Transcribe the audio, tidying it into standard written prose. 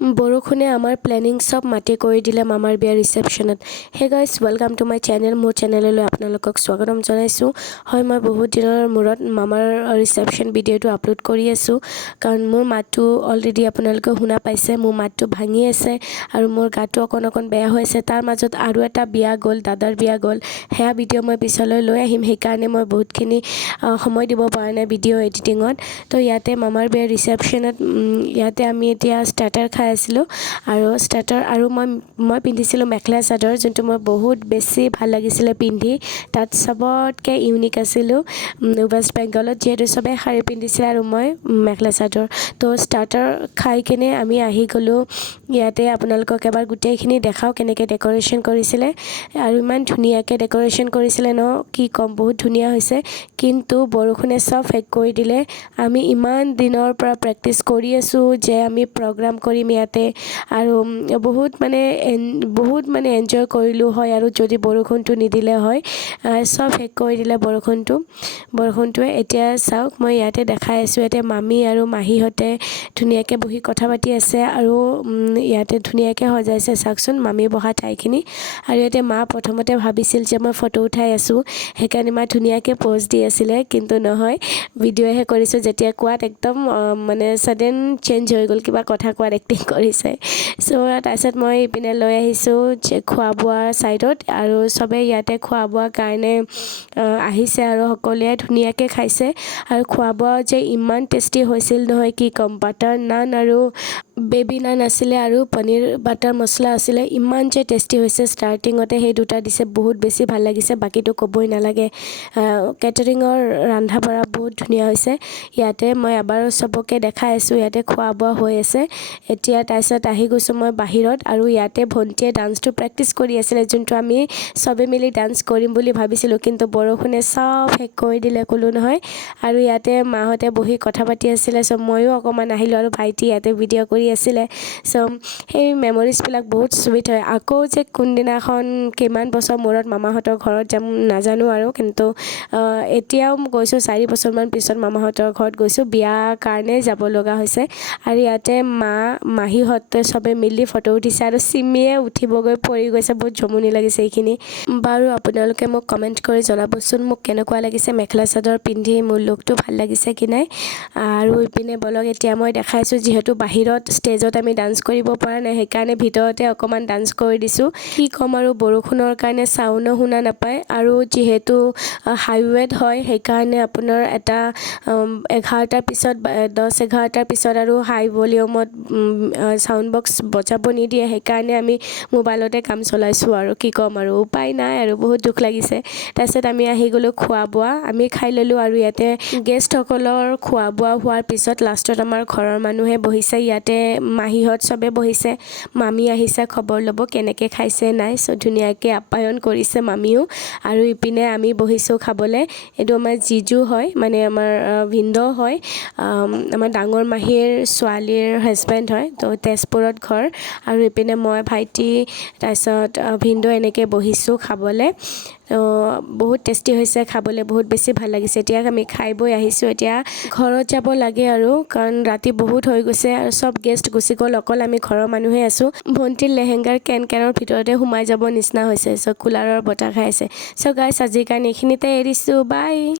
বৰষুণে আমাৰ প্লেনিং সব মাটি কৰি দিলে মামাৰ বিয়াৰ ৰিসেপশ্যনত। Hey guys, welcome to my channel. মোৰ চেনেললৈ আপোনালোকক স্বাগতম জনাইছোঁ। হয়, মই বহুত দিনৰ মূৰত মামাৰ ৰিসেপশ্যন ভিডিঅ'টো আপলোড কৰি আছোঁ, কাৰণ মোৰ মাতটো অলৰেডি আপোনালোকে শুনা পাইছে। মোৰ মাতটো ভাঙি আছে আৰু মোৰ গাটো অকণ বেয়া হৈ আছে। তাৰ মাজত আৰু এটা বিয়া গ'ল, দাদাৰ বিয়া গ'ল। সেয়া ভিডিঅ' মই পিছলৈ লৈ আহিম, সেইকাৰণে মই বহুতখিনি সময় দিব পৰা নাই ভিডিঅ' এডিটিঙত। তো ইয়াতে মামাৰ বিয়াৰ ৰিসেপশ্যনত ইয়াতে আমি এতিয়া ষ্টাৰ্টাৰ খাই আছিলোঁ আৰু ষ্টাৰ্টাৰ আৰু মই পিন্ধিছিলোঁ মেখেলা চাদৰ, যোনটো মই বহুত বেছি ভাল লাগিছিলে পিন্ধি। তাত চবতকৈ ইউনিক আছিলোঁ ৱেষ্ট বেংগলত, যিহেতু চবেই শাৰী পিন্ধিছিলে আৰু মই মেখেলা চাদৰ। তো ষ্টাৰ্টাৰ খাই কিনে আমি আহি গ'লোঁ ইয়াতে। আপোনালোকক এবাৰ গোটেইখিনি দেখাওঁ কেনেকৈ ডেক'ৰেশ্যন কৰিছিলে, আৰু ইমান ধুনীয়াকৈ ডেক'ৰেশ্যন কৰিছিলে ন, কি ক'ম, বহুত ধুনীয়া হৈছে। কিন্তু বৰষুণে চব শেষ কৰি দিলে। আমি ইমান দিনৰ পৰা প্ৰেক্টিচ কৰি আছোঁ যে আমি প্ৰগ্ৰাম কৰিম ইয়াতে, আৰু বহুত মানে এনজয় কৰিলোঁ হয়, আৰু যদি বৰষুণটো নিদিলে হয়। চব শেষ কৰি দিলে বৰষুণটোৱে। এতিয়া চাওক, মই ইয়াতে দেখাই আছোঁ, ইয়াতে মামী আৰু মাহীহঁতে ধুনীয়াকৈ বহি কথা পাতি আছে, আৰু ইয়াতে ধুনীয়াকৈ সজাইছে চাওকচোন মামী বহা ঠাইখিনি। আৰু ইয়াতে মা প্ৰথমতে ভাবিছিল যে মই ফটো উঠাই আছোঁ, সেইকাৰণে মা ধুনীয়াকৈ প'জ দি আছিলে, কিন্তু নহয়, ভিডিঅ'হে কৰিছোঁ। যেতিয়া কোৱাত একদম মানে ছাডেন চেঞ্জ হৈ গ'ল, কিবা কথা কোৱাত এক্টিং কৰিছে। তাৰপিছত মই ইপিনে লৈ আহিছোঁ খোৱা বোৱাৰ ছাইডত, আৰু চবেই ইয়াতে খোৱা বোৱাৰ কাৰণে আহিছে, আৰু সকলোৱে ধুনীয়াকৈ খাইছে। আৰু খোৱা বোৱা যে ইমান টেষ্টি হৈছিল নহয়, কি ক'ম। বাটাৰ নান আৰু বেবী নান আছিলে, আৰু পনীৰ বাটাৰ মছলা আছিলে। ইমান যে টেষ্টি হৈছে। ষ্টাৰ্টিঙতে সেই দুটা দিছে, বহুত বেছি ভাল লাগিছে, বাকীটো ক'বই নালাগে। কেটাৰিঙৰ ৰন্ধা বঢ়া বহুত ধুনীয়া হৈছে। ইয়াতে মই এবাৰ চবকে দেখাই আছোঁ, ইয়াতে খোৱা বোৱা হৈ আছে এতিয়া। তাৰপিছত আহি গৈছোঁ মই বাহিৰত, আৰু ইয়াতে ভণ্টিয়ে ডান্সটো প্ৰেক্টিচ কৰি আছিলে, যোনটো আমি চবে মিলি ডান্স কৰিম বুলি ভাবিছিলোঁ, কিন্তু বৰষুণে চব শেষ কৰি দিলে, ক'লোঁ নহয়। আৰু ইয়াতে মাহঁতে বহি কথা পাতি আছিলে, ময়ো অকণমান আহিলোঁ, আৰু ভাইটি ইয়াতে ভিডিঅ' কৰি আছিলে। সেই মেমৰিজবিলাক বহুত চুইট হয়। আকৌ যে কোনদিনাখন কিমান বছৰ মূৰত মামাহঁতৰ ঘৰত যাম নাজানো আৰু, কিন্তু এতিয়াও গৈছোঁ 4 বছৰমান পিছত মামাহঁতৰ ঘৰত গৈছোঁ, বিয়াৰ কাৰণে যাব লগা হৈছে। আৰু ইয়াতে মাহীহঁতে চবে মিলি ফটো উঠিছে, আৰু চিমিয়ে উঠিবগৈ পৰি গৈছে, বহুত জমনি লাগিছে এইখিনি। বাৰু আপোনালোকে মোক কমেণ্ট কৰি জনাবচোন, মোক কেনেকুৱা লাগিছে মেখেলা চাদৰ পিন্ধি, মোৰ লুকটো ভাল লাগিছে কি নাই। আৰু ইপিনে বলক, এতিয়া মই দেখাইছোঁ, যিহেতু বাহিৰত ষ্টেজত আমি ডান্স কৰিব পৰা নাই, সেইকাৰণে ভিতৰতে অকণমান ডান্স কৰি দিছোঁ। কি ক'ম আৰু, বৰষুণৰ কাৰণে চাউণ্ডো শুনা নাপায়, আৰু যিহেতু হাইৱেত হয়, সেইকাৰণে আপোনাৰ এটা 11টাৰ পিছত 10-11টাৰ পিছত আৰু হাই ভলিউমত চাউণ্ড বক্স বজাব নিদিয়ে, সেইকাৰণে আমি মোবাইলতে কাম চলাইছোঁ, আৰু কি ক'ম আৰু, উপায় নাই আৰু, বহুত দুখ লাগিছে। তাৰপিছত আমি আহি গ'লোঁ খোৱা বোৱা, আমি খাই ল'লোঁ, আৰু ইয়াতে গেষ্টসকলৰ খোৱা বোৱা হোৱাৰ পিছত লাষ্টত আমাৰ ঘৰৰ মানুহে বহিছে। ইয়াতে মাহীহঁত চবে বহিছে, মামী আহিছে খবৰ ল'ব কেনেকৈ খাইছে নাই। ধুনীয়াকৈ আপ্যায়ন কৰিছে মামীও। আৰু ইপিনে আমি বহিছোঁ খাবলৈ। এইটো আমাৰ জিজু হয়, মানে আমাৰ ভিনদেউ হয়, আমাৰ ডাঙৰ মাহীৰ ছোৱালীৰ হাজবেণ্ড হয়, তো তেজপুৰত ঘৰ। আৰু ইপিনে মই, ভাইটি, তাৰপিছত ভিনদেউ এনেকৈ বহিছোঁ খাবলৈ। বহুত টেষ্টি হৈছে খাবলৈ, বহুত বেছি ভাল লাগিছে। এতিয়া আমি খাই বৈ আহিছোঁ, এতিয়া ঘৰত যাব লাগে আৰু, কাৰণ ৰাতি বহুত হৈ গৈছে, আৰু চব গেষ্ট গুচি গ'ল, অকল আমি ঘৰৰ মানুহে আছোঁ। ভণ্টিৰ লেহেংগাৰ কেনৰ ভিতৰতে সোমাই যাব নিচিনা হৈছে, কুলাৰৰ বতাহ খাই আছে। গাইছ, আজিৰ কাৰণে এইখিনিতে এৰিছোঁ, বাই।